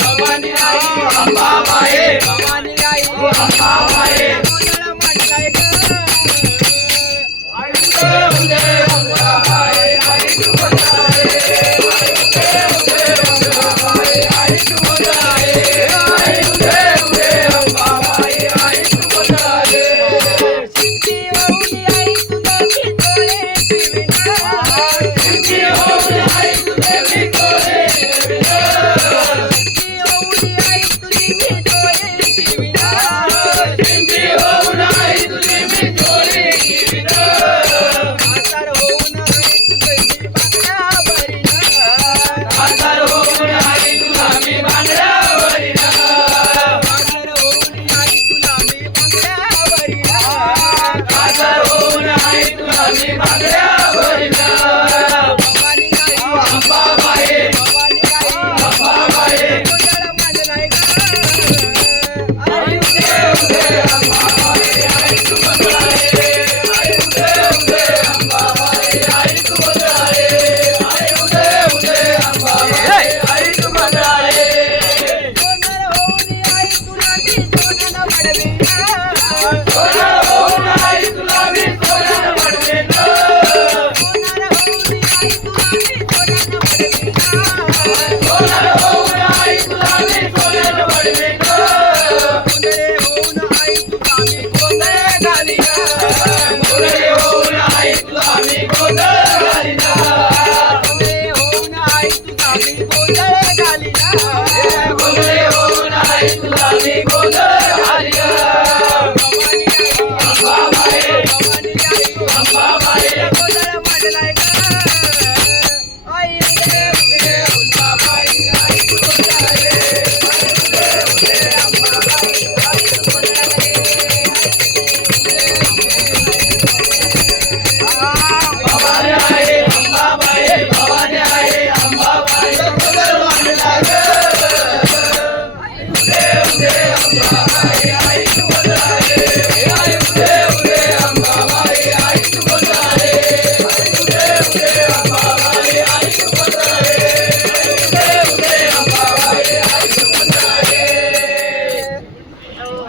ભવાની રાઈ ભવાની રાઈ ભવાની રાઈ माझा होऊन आहे तुला मी मागण्या Thank you.